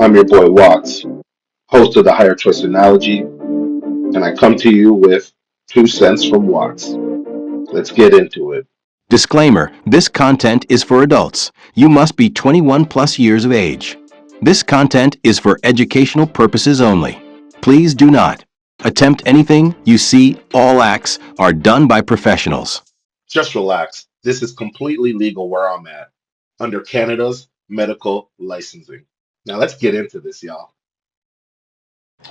I'm your boy Watts, host of the Higher Choice Analogy, and I come to you with 2 cents from Watts. Let's get into it. Disclaimer: this content is for adults. You must be 21 plus years of age. This content is for educational purposes only. Please do not attempt anything you see. All acts are done by professionals. Just relax. This is completely legal where I'm at, under Canada's medical licensing. Now let's get into this, y'all.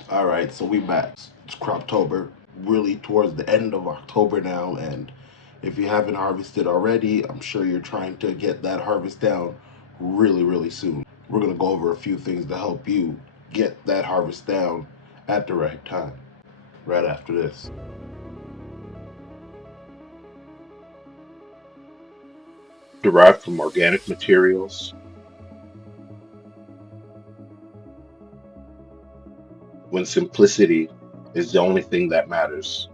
All right, so we back. It's Croptober, really towards the end of October now, and if you haven't harvested already, I'm sure you're trying to get that harvest down really, really soon. We're gonna go over a few things to help you get that harvest down at the right time. Right after this. Derived from organic materials, when simplicity is the only thing that matters.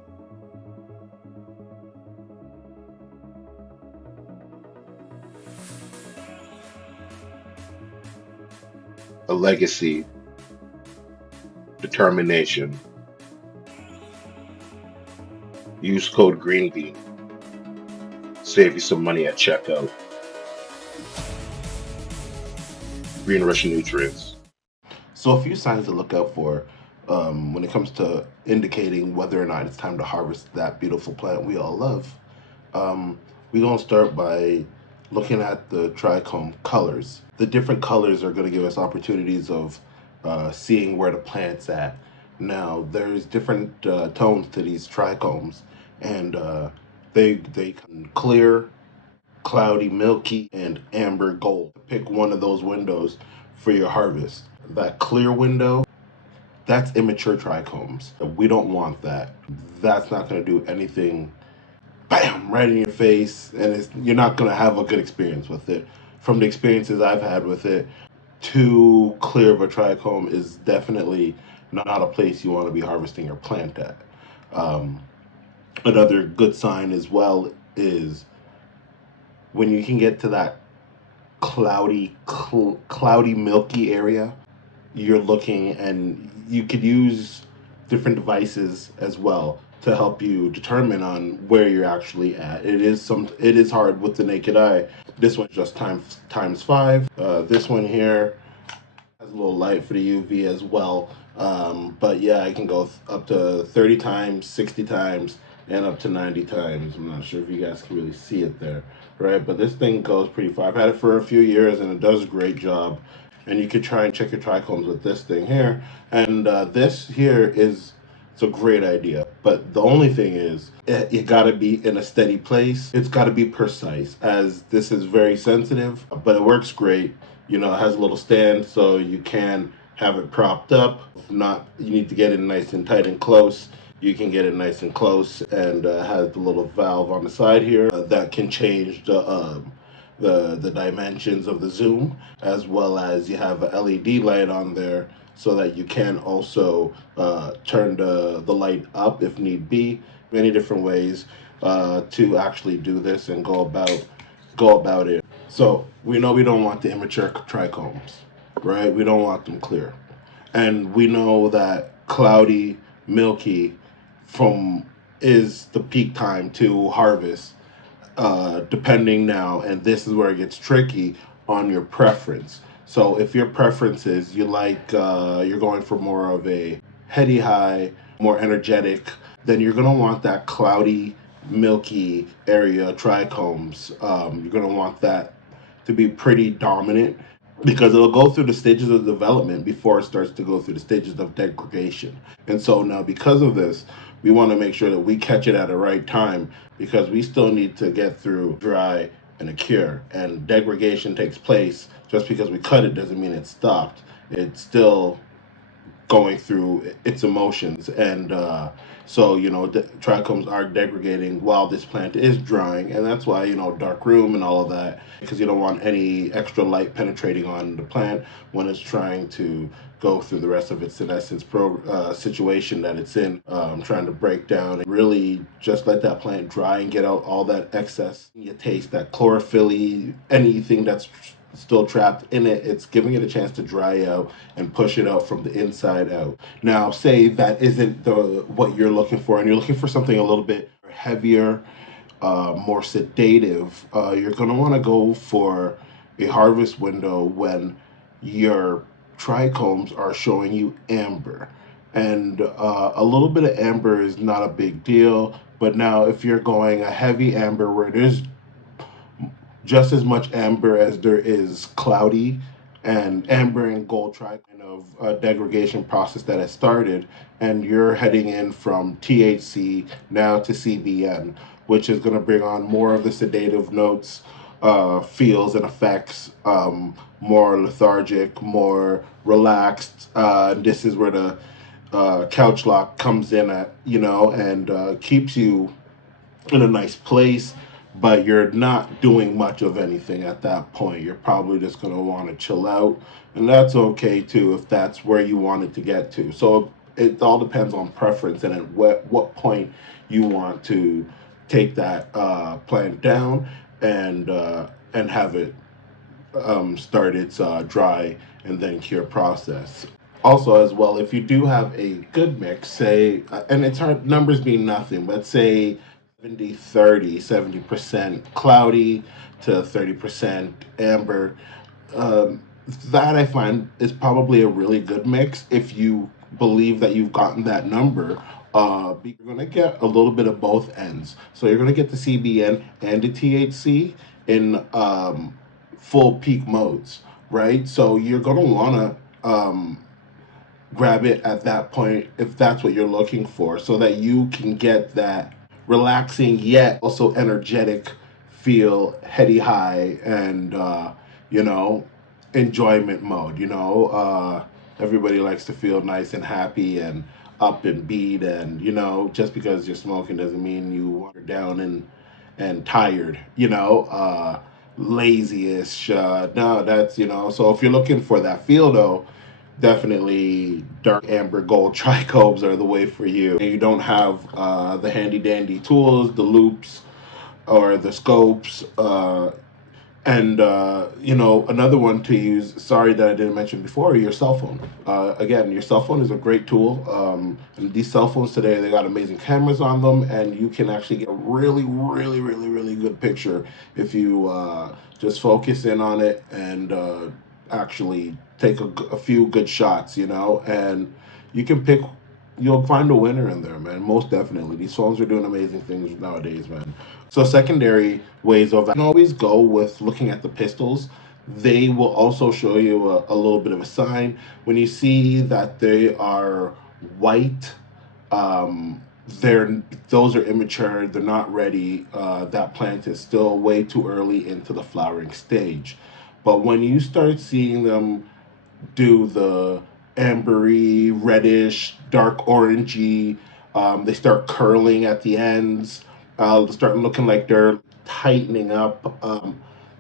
A legacy, determination. Use code GREENBEAN. Save you some money at checkout. Green Russian nutrients. So a few signs to look out for when it comes to indicating whether or not it's time to harvest that beautiful plant we all love. Um, we're going to start by looking at the trichome colors. The different colors are going to give us opportunities of seeing where the plant's at. Now, there's different tones to these trichomes, and they come clear, cloudy, milky, and amber gold. Pick one of those windows for your harvest. That clear window, that's immature trichomes. We don't want that. That's not going to do anything, bam, right in your face, and you're not going to have a good experience with it. From the experiences I've had with it, too clear of a trichome is definitely not a place you want to be harvesting your plant at. Um, Another good sign as well is when you can get to that cloudy, milky area. You're looking, and you could use different devices as well to help you determine on where you're actually at. It is hard with the naked eye. This one just times five. This one here has a little light for the UV as well. But yeah, I can go up to 30 times, 60 times, and up to 90 times. I'm not sure if you guys can really see it there, right? But this thing goes pretty far. I've had it for a few years, and it does a great job. And you could try and check your trichomes with this thing here. And this here is it's a great idea. But the only thing is, it got to be in a steady place. It's got to be precise, as this is very sensitive, but it works great. You know, it has a little stand so you can have it propped up. If not, you need to get it nice and tight and close. You can get it nice and close, and has the little valve on the side here that can change the dimensions of the zoom, as well as you have a LED light on there so that you can also turn the light up if need be. Many different ways to actually do this and go about it. So we know we don't want the immature trichomes, right? We don't want them clear, and we know that cloudy, milky, from is the peak time to harvest. Depending now, and this is where it gets tricky on your preference. So if your preference is you're going for more of a heady high, more energetic, then you're gonna want that cloudy, milky area trichomes. You're gonna want that to be pretty dominant because it'll go through the stages of development before it starts to go through the stages of degradation. And so now, because of this, we want to make sure that we catch it at the right time because we still need to get through dry and a cure. And degradation takes place. Just because we cut it doesn't mean it's stopped. It's still going through its emotions, and so trichomes are degrading while this plant is drying, and that's why dark room and all of that, because you don't want any extra light penetrating on the plant when it's trying to go through the rest of its senescence situation that it's in, trying to break down and really just let that plant dry and get out all that excess. You taste that chlorophyll, anything that's still trapped in it. It's giving it a chance to dry out and push it out from the inside out. Now, say that isn't the what you're looking for, and you're looking for something a little bit heavier, more sedative. You're going to want to go for a harvest window when your trichomes are showing you amber. And a little bit of amber is not a big deal. But now, if you're going a heavy amber where there's just as much amber as there is cloudy, and amber and gold try kind of a degradation process that has started, and you're heading in from THC now to CBN, which is going to bring on more of the sedative notes, feels and effects, more lethargic, more relaxed. This is where the couch lock comes in at, and keeps you in a nice place, but you're not doing much of anything at that point. You're probably just going to want to chill out, and that's okay too if that's where you want it to get to. So it all depends on preference and at what point you want to take that plant down and have it start its dry and then cure process. Also, as well, if you do have a good mix, say, and it's hard, numbers mean nothing, but say 70% cloudy to 30% amber, um, that I find is probably a really good mix if you believe that you've gotten that number. You're going to get a little bit of both ends. So you're going to get the CBN and the THC in full peak modes, right? So you're going to want to grab it at that point if that's what you're looking for, so that you can get that relaxing yet also energetic feel, heady high, and you know enjoyment mode. Everybody likes to feel nice and happy and up and beat, and just because you're smoking doesn't mean you are down and tired, lazy-ish. No, that's so if you're looking for that feel though, definitely dark amber gold trichomes are the way for you. And you don't have the handy dandy tools, the loops or the scopes, and another one to use. Sorry that I didn't mention before. Your cell phone. Again, your cell phone is a great tool. And these cell phones today, they got amazing cameras on them, and you can actually get a really, really, really, really good picture if you just focus in on it and actually take a few good shots. And you can pick. You'll find a winner in there, man. Most definitely. These phones are doing amazing things nowadays, man. So secondary ways of, you can always go with looking at the pistols. They will also show you a little bit of a sign when you see that they are white. They're those are immature. They're not ready. That plant is still way too early into the flowering stage. But when you start seeing them do the ambery, reddish, dark orangey. They start curling at the ends. They start looking like they're tightening up.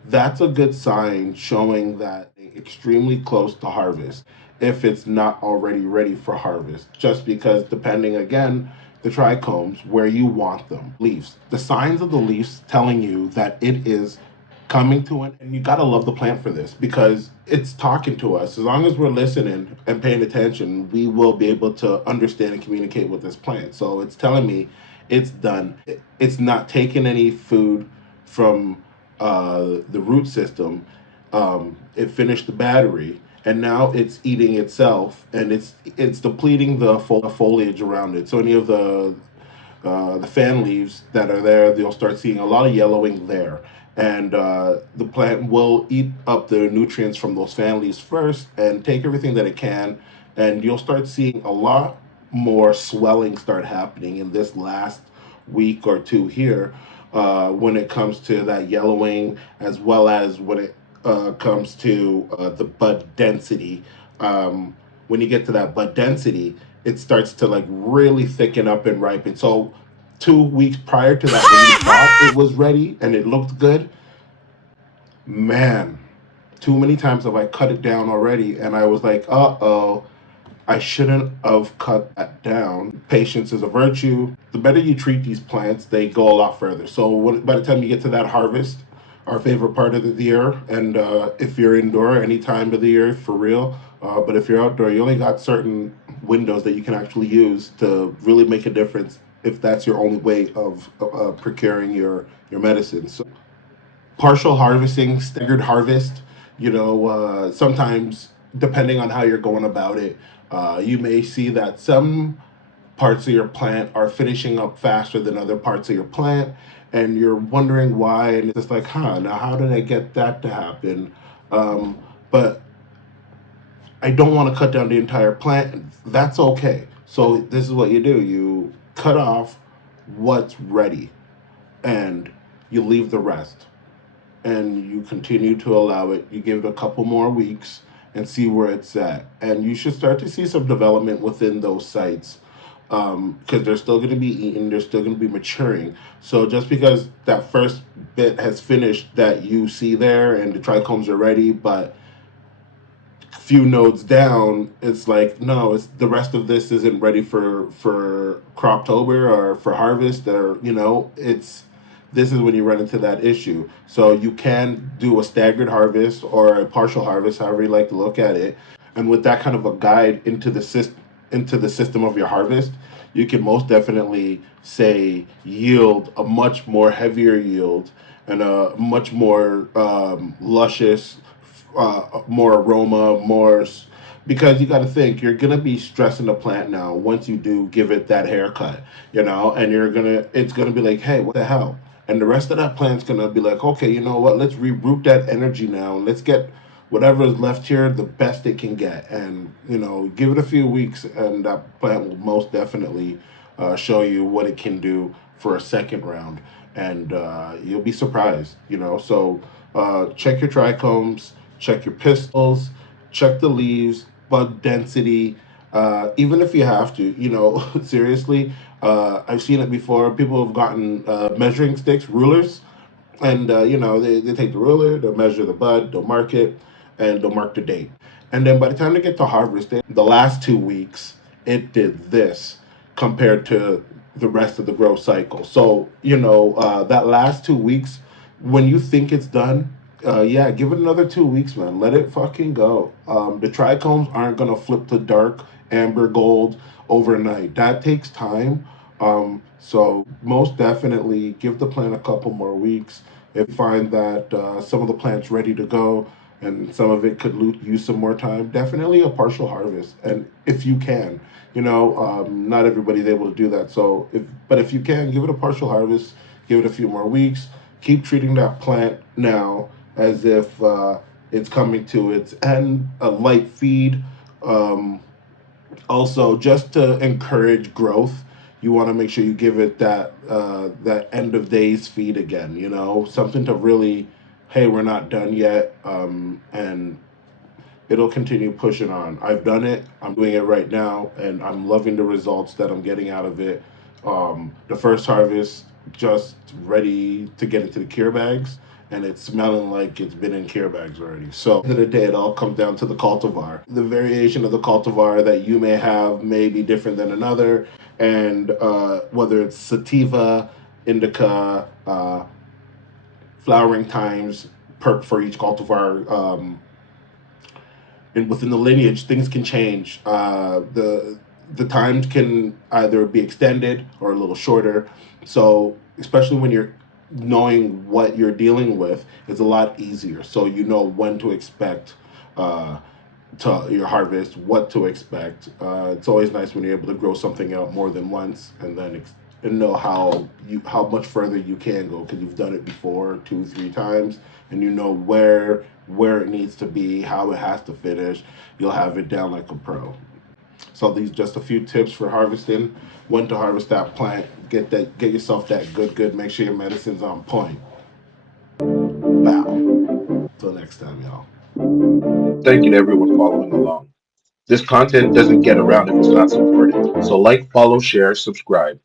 That's a good sign showing that they're extremely close to harvest if it's not already ready for harvest. Just because, depending again, the trichomes where you want them. Leaves. The signs of the leaves telling you that it is coming to an, and you gotta love the plant for this because it's talking to us. As long as we're listening and paying attention, we will be able to understand and communicate with this plant. So it's telling me it's done. It's not taking any food from the root system. It finished the battery, and now it's eating itself, and it's depleting the foliage around it. So any of the fan leaves that are there, you'll start seeing a lot of yellowing there. And the plant will eat up the nutrients from those fan leaves first and take everything that it can. And you'll start seeing a lot more swelling start happening in this last week or two here when it comes to that yellowing, as well as when it comes to the bud density. When you get to that bud density, it starts to like really thicken up and ripen. So 2 weeks prior to that, when you thought it was ready and it looked good, man, too many times have I cut it down already, and I was like, uh-oh, I shouldn't have cut that down. Patience is a virtue. The better you treat these plants, they go a lot further. So by the time you get to that harvest, our favorite part of the year. And if you're indoor, any time of the year, for real. But if you're outdoor, you only got certain windows that you can actually use to really make a difference. If that's your only way of procuring your medicine, so partial harvesting, staggered harvest. Sometimes depending on how you're going about it, you may see that some parts of your plant are finishing up faster than other parts of your plant, and you're wondering why. And it's just like, now how did I get that to happen? But I don't want to cut down the entire plant. That's okay. So this is what you do: you cut off what's ready, and you leave the rest, and you continue to allow it. You give it a couple more weeks and see where it's at, and you should start to see some development within those sites, because they're still going to be eaten, they're still going to be maturing. So just because that first bit has finished that you see there and the trichomes are ready, but few nodes down, it's like, no, it's the rest of this isn't ready for croptober or for harvest, or it's this is when you run into that issue. So you can do a staggered harvest or a partial harvest, however you like to look at it. And with that kind of a guide into the system of your harvest, you can most definitely say yield a much more heavier yield and a much more luscious, more aroma, because you got to think you're gonna be stressing the plant now once you do give it that haircut, and it's gonna be like, hey, what the hell? And the rest of that plant's gonna be like, okay, you know what? Let's reroute that energy now, and let's get whatever is left here the best it can get, and give it a few weeks, and that plant will most definitely show you what it can do for a second round, and you'll be surprised. So check your trichomes, check your pistils, check the leaves, bud density. Even if you have to, seriously, I've seen it before. People have gotten measuring sticks, rulers, and they take the ruler, they'll measure the bud, they'll mark it, and they'll mark the date. And then by the time they get to harvest, the last 2 weeks, it did this compared to the rest of the growth cycle. So that last 2 weeks, when you think it's done, yeah, give it another 2 weeks, man. Let it fucking go. The trichomes aren't gonna flip to dark amber gold overnight. That takes time. So most definitely give the plant a couple more weeks. If you find that some of the plant's ready to go and some of it could use some more time, definitely a partial harvest. And if you can, not everybody's able to do that. But if you can, give it a partial harvest, give it a few more weeks, keep treating that plant now as if it's coming to its end, a light feed. Um, Also, just to encourage growth, you want to make sure you give it that end of days feed again. Something to really, hey, we're not done yet, and it'll continue pushing on. I've done it. I'm doing it right now, and I'm loving the results that I'm getting out of it. The first harvest just ready to get into the cure bags, and it's smelling like it's been in cure bags already. So at the end of the day, it all comes down to the cultivar. The variation of the cultivar that you may have may be different than another, and whether it's sativa, indica, flowering times for each cultivar. And within the lineage, things can change. The times can either be extended or a little shorter. So especially when you're knowing what you're dealing with, it's a lot easier. So you know when to expect uh, to your harvest, what to expect. It's always nice when you're able to grow something out more than once, and then and know how much further you can go because you've done it before 2 3 times, and you know where it needs to be, how it has to finish. You'll have it down like a pro. So these just a few tips for harvesting. When to harvest that plant. Get yourself that good. Make sure your medicine's on point. Bow. Till next time, y'all. Thank you to everyone following along. This content doesn't get around if it's not supported. So like, follow, share, subscribe.